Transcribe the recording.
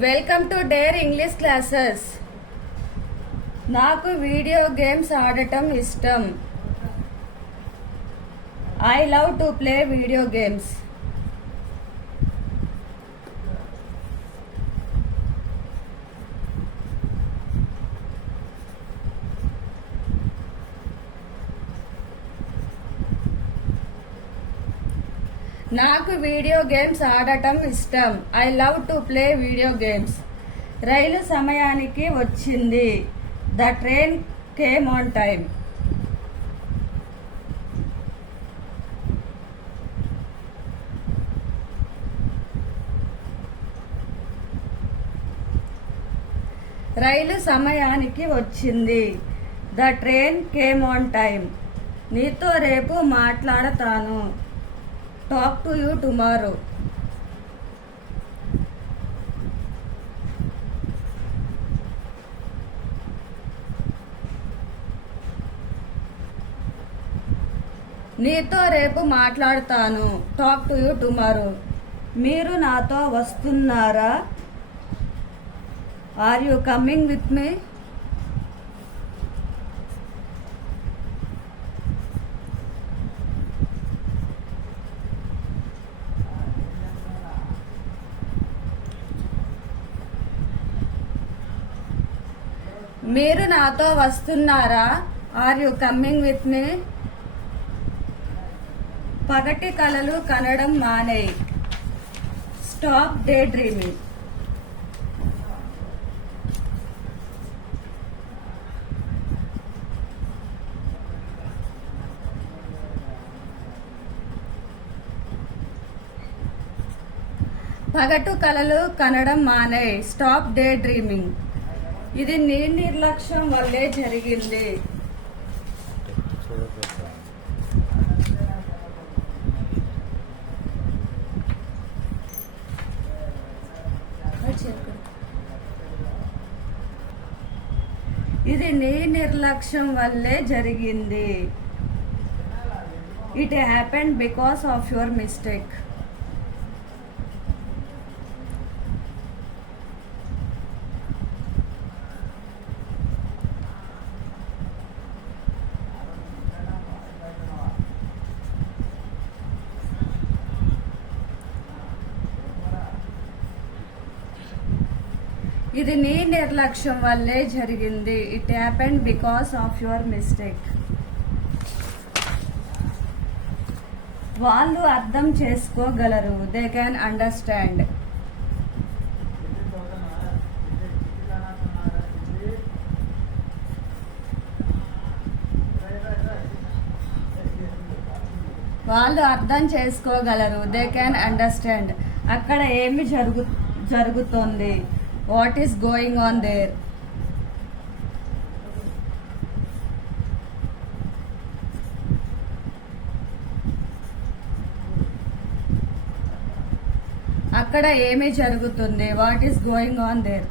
Welcome to dare English classes. నాకు video games ఆడటం ఇష్టం. I love to play video games. నాకు video games ఆడటం ఇష్టం. I love to play video games. రైలు సమయానికి వచ్చింది. The train came on time. రైలు సమయానికి వచ్చింది. The train came on time. నీతో రేపు మాట్లాడతాను. Talk to you tomorrow. నీతో రేపు మాట్లాడతాను. Talk to you tomorrow. మీరు నాతో వస్తున్నారా? Are you coming with me? మీరు నాతో వస్తున్నారా? Are you coming with me? పగటి కలలు కనడం మానేయ్. Stop day dreaming. పగటు కలలు కనడం మానేయ్. Stop day dreaming. ఇది నీ నిర్లక్ష్యం వల్లే జరిగింది. ఇది నీ నిర్లక్ష్యం వల్లే జరిగింది. It happened because of your mistake. ఇది నీ నిర్లక్ష్యం వల్లే జరిగింది. It happened because of your mistake. వాళ్ళు అర్థం చేసుకోగలరు. They can understand. వాళ్ళు అర్థం చేసుకోగలరు. They can understand. అక్కడ ఏమి జరుగుతోంది? What is going on their? అక్కడ ఏమి జరుగుతుంది? What is going on their?